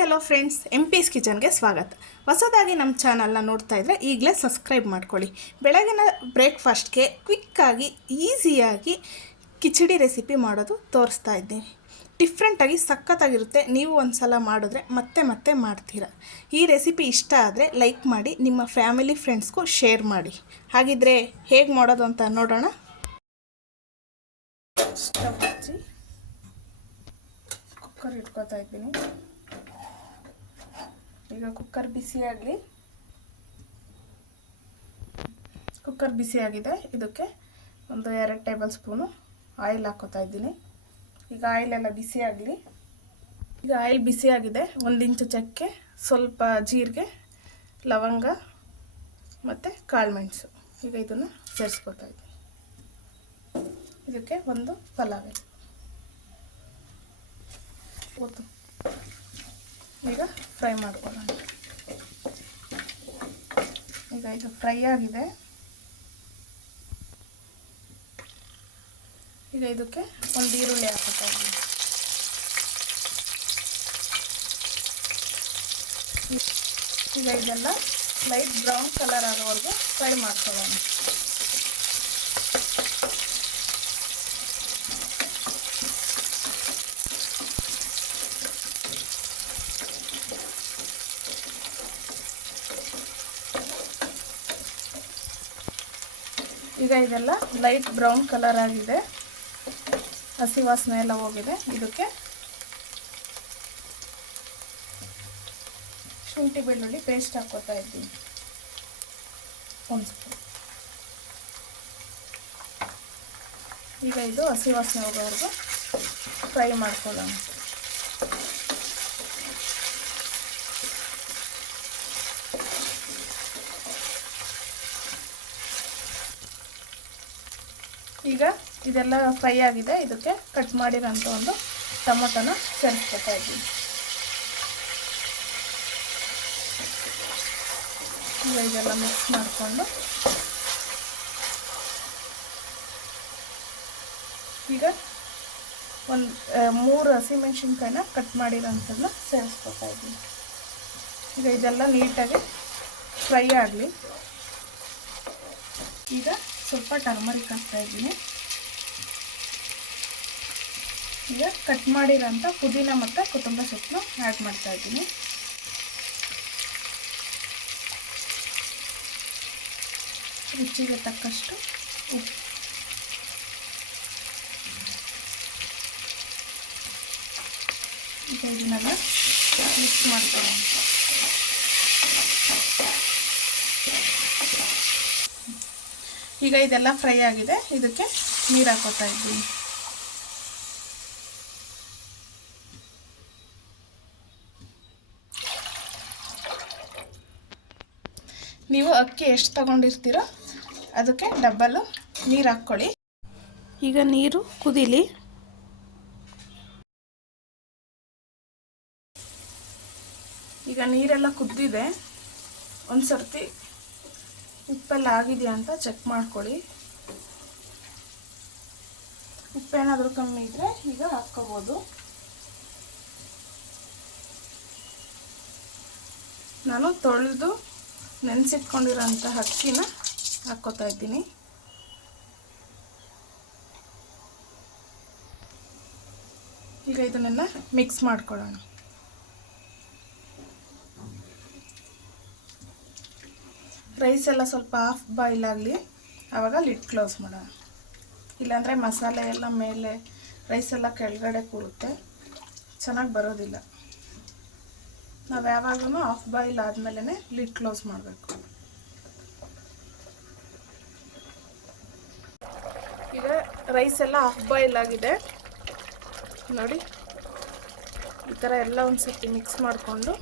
Hello friends, MP's ಕಿಚನ್ಗೆ ಸ್ವಾಗತ. ಹೊಸದಾಗಿ ನಮ್ಮ ಚಾನಲ್ನ ನೋಡ್ತಾ ಇದ್ದರೆ ಈಗಲೇ ಸಬ್ಸ್ಕ್ರೈಬ್ ಮಾಡ್ಕೊಳ್ಳಿ. ಬೆಳಗಿನ ಬ್ರೇಕ್ಫಾಸ್ಟ್ಗೆ ಕ್ವಿಕ್ಕಾಗಿ ಈಸಿಯಾಗಿ ಕಿಚಡಿ ರೆಸಿಪಿ ಮಾಡೋದು ತೋರಿಸ್ತಾ ಇದ್ದೀನಿ. ಡಿಫ್ರೆಂಟಾಗಿ ಸಖತ್ತಾಗಿರುತ್ತೆ. ನೀವು ಒಂದು ಸಲ ಮಾಡಿದ್ರೆ ಮತ್ತೆ ಮತ್ತೆ ಮಾಡ್ತೀರಾ. ಈ ರೆಸಿಪಿ ಇಷ್ಟ ಆದರೆ ಲೈಕ್ ಮಾಡಿ, ನಿಮ್ಮ ಫ್ಯಾಮಿಲಿ ಫ್ರೆಂಡ್ಸ್ಗೂ ಶೇರ್ ಮಾಡಿ. ಹಾಗಿದ್ರೆ ಹೇಗೆ ಮಾಡೋದು ಅಂತ ನೋಡೋಣ. ಸ್ಟವ್ ಹಚ್ಚಿ ಕುಕ್ಕರ್ ಇಟ್ಕೋತಾ ಇದ್ದೀನಿ. ಈಗ ಕುಕ್ಕರ್ ಬಿಸಿಯಾಗಲಿ. ಕುಕ್ಕರ್ ಬಿಸಿಯಾಗಿದೆ. ಇದಕ್ಕೆ ಒಂದು 2 ಟೇಬಲ್ ಸ್ಪೂನು ಆಯಿಲ್ ಹಾಕೋತಾ ಇದ್ದೀನಿ. ಈಗ ಆಯಿಲೆಲ್ಲ ಬಿಸಿಯಾಗಲಿ. ಈಗ ಆಯಿಲ್ ಬಿಸಿಯಾಗಿದೆ. 1 ಇಂಚು ಚಕ್ಕೆ, ಸ್ವಲ್ಪ ಜೀರಿಗೆ, ಲವಂಗ ಮತ್ತು ಕಾಳುಮೆಣಸು. ಈಗ ಇದನ್ನು ಸೇರಿಸ್ಕೊತಾ ಇದ್ದೀನಿ. ಇದಕ್ಕೆ ಒಂದು ಪಲಾವ್ ಎಲೆ. ಈಗ ಫ್ರೈ ಮಾಡ್ಕೊಳ್ಳೋಣ. ಈಗ ಇದು ಫ್ರೈ ಆಗಿದೆ. ಈಗ ಇದಕ್ಕೆ ಒಂದು ಈರುಳ್ಳಿ ಹಾಕ್ತಾ ಇದ್ದೀನಿ. ಈಗ ಇದೆಲ್ಲ ಲೈಟ್ ಬ್ರೌನ್ ಕಲರ್ ಆಗೋವರೆಗೂ ಫ್ರೈ ಮಾಡ್ಕೊಳ್ಳೋಣ. ಈಗ ಇದೆಲ್ಲ ಲೈಟ್ ಬ್ರೌನ್ ಕಲರ್ ಆಗಿದೆ. ಹಸಿ ವಾಸನೆ ಎಲ್ಲ ಹೋಗಿದೆ. ಇದಕ್ಕೆ ಶುಂಠಿ ಬೆಳ್ಳುಳ್ಳಿ ಪೇಸ್ಟ್ ಹಾಕ್ಕೋತಾ ಇದ್ದೀನಿ. 1 ಸ್ಪೂನ್. ಈಗ ಇದು ಹಸಿ ವಾಸನೆ ಹೋಗೋವರೆಗೂ ಫ್ರೈ ಮಾಡ್ಕೊಳ್ಳೋಣ. ಈಗ ಇದೆಲ್ಲ ಫ್ರೈ ಆಗಿದೆ. ಇದಕ್ಕೆ ಕಟ್ ಮಾಡಿರೋಂಥ ಒಂದು ಟೊಮೊಟೊನ ಸೇರಿಸ್ಕೊತಾ ಇದ್ದೀನಿ. ಈಗ ಇದೆಲ್ಲ ಮಿಕ್ಸ್ ಮಾಡಿಕೊಂಡು ಈಗ 3 ಹಸಿಮೆಣಸಿನ್ಕಾಯಿನ ಕಟ್ ಮಾಡಿರೋಂಥದ್ದನ್ನ ಸೇರಿಸ್ಕೊತಾ ಇದ್ದೀನಿ. ಈಗ ಇದೆಲ್ಲ ನೀಟಾಗಿ ಫ್ರೈ ಆಗಲಿ. ಈಗ ಸ್ವಲ್ಪ ಟರ್ಮರಿಕ್ ಹಾಕ್ತಾ ಇದ್ದೀನಿ. ಈಗ ಕಟ್ ಮಾಡಿರೋಂಥ ಪುದೀನ ಮತ್ತು ಕೊತ್ತಂಬರಿ ಸೊಪ್ಪನ್ನು ಆ್ಯಡ್ ಮಾಡ್ತಾ ಇದ್ದೀನಿ. ರುಚಿಗೆ ತಕ್ಕಷ್ಟು ಉಪ್ಪು. ಈಗ ಇದನ್ನೆಲ್ಲ ಮಿಕ್ಸ್ ಮಾಡ್ಕೊಳ್ಳೋಣ. ಈಗ ಇದೆಲ್ಲ ಫ್ರೈ ಆಗಿದೆ. ಇದಕ್ಕೆ ನೀರು ಹಾಕೋತಾ ಇದ್ದೀನಿ. ನೀವು ಅಕ್ಕಿ ಎಷ್ಟು ತಗೊಂಡಿರ್ತೀರೋ ಅದಕ್ಕೆ ಡಬ್ಬಲು ನೀರು ಹಾಕ್ಕೊಳ್ಳಿ. ಈಗ ನೀರು ಕುದೀಲಿ. ಈಗ ನೀರೆಲ್ಲ ಕುದ್ದಿದೆ. ಒಂದು ಸರ್ತಿ ಉಪ್ಪೆಲ್ಲ ಆಗಿದೆಯಾ ಅಂತ ಚೆಕ್ ಮಾಡ್ಕೊಳ್ಳಿ. ಉಪ್ಪೇನಾದರೂ ಕಮ್ಮಿ ಇದ್ದರೆ ಈಗ ಹಾಕ್ಕೋಬೋದು. ನಾನು ತೊಳೆದು ನೆನೆಸಿಟ್ಕೊಂಡಿರೋಂಥ ಅಕ್ಕಿನ ಹಾಕ್ಕೋತಾ ಇದ್ದೀನಿ. ಈಗ ಇದನ್ನೆಲ್ಲ ಮಿಕ್ಸ್ ಮಾಡ್ಕೊಳ್ಳೋಣ. ರೈಸ್ ಎಲ್ಲ ಸ್ವಲ್ಪ ಹಾಫ್ ಬಾಯ್ಲ್ ಆಗಲಿ. ಆವಾಗ ಲಿಡ್ ಕ್ಲೋಸ್ ಮಾಡೋಣ. ಇಲ್ಲಾಂದರೆ ಮಸಾಲೆ ಎಲ್ಲ ಮೇಲೆ, ರೈಸ್ ಎಲ್ಲ ಕೆಳಗಡೆ ಕೂರುತ್ತೆ, ಚೆನ್ನಾಗಿ ಬರೋದಿಲ್ಲ. ನಾವು ಯಾವಾಗಲೂ ಹಾಫ್ ಬಾಯ್ಲ್ ಆದಮೇಲೆ ಲಿಡ್ ಕ್ಲೋಸ್ ಮಾಡಬೇಕು. ಈಗ ರೈಸ್ ಎಲ್ಲ ಹಾಫ್ ಬಾಯ್ಲ್ ಆಗಿದೆ ನೋಡಿ. ಈ ಥರ ಎಲ್ಲ ಒಂದು ಸರ್ತಿ ಮಿಕ್ಸ್ ಮಾಡಿಕೊಂಡು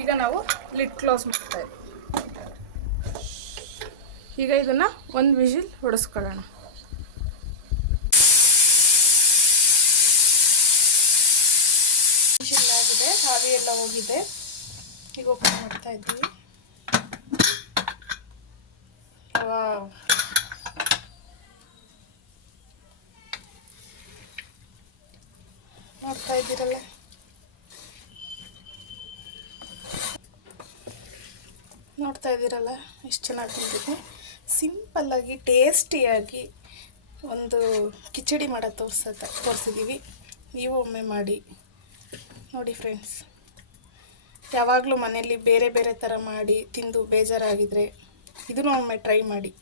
ಈಗ ನಾವು ಲಿಡ್ ಕ್ಲೋಸ್ ಮಾಡ್ತಾ ಇದ್ದೀವಿ. ಈಗ ಇದನ್ನು 1 ವಿಜಿಲ್ ಹೊಡೆಸ್ಕೊಳ್ಳೋಣ. ವಿಜಿಲ್ ಆಗಿದೆ, ಹಾಗೆ ಎಲ್ಲ ಹೋಗಿದೆ. ಈಗ ಓಪನ್ ಮಾಡ್ತಾ ಇದ್ದೀವಿ. ವಾವ್, ನೋಡ್ತಾ ಇದ್ದೀರಲ್ಲ, ಎಷ್ಟು ಚೆನ್ನಾಗಿ ಬಂದಿದೆ. ಸಿಂಪಲ್ಲಾಗಿ ಟೇಸ್ಟಿಯಾಗಿ ಒಂದು ಕಿಚಡಿ ಮಾಡೋದು ತೋರಿಸಿದ್ದೀವಿ. ನೀವು ಒಮ್ಮೆ ಮಾಡಿ ನೋಡಿ ಫ್ರೆಂಡ್ಸ್. ಯಾವಾಗಲೂ ಮನೆಯಲ್ಲಿ ಬೇರೆ ಬೇರೆ ಥರ ಮಾಡಿ ತಿಂದು ಬೇಜಾರಾಗಿದ್ದರೆ ಇದನ್ನು ಒಮ್ಮೆ ಟ್ರೈ ಮಾಡಿ.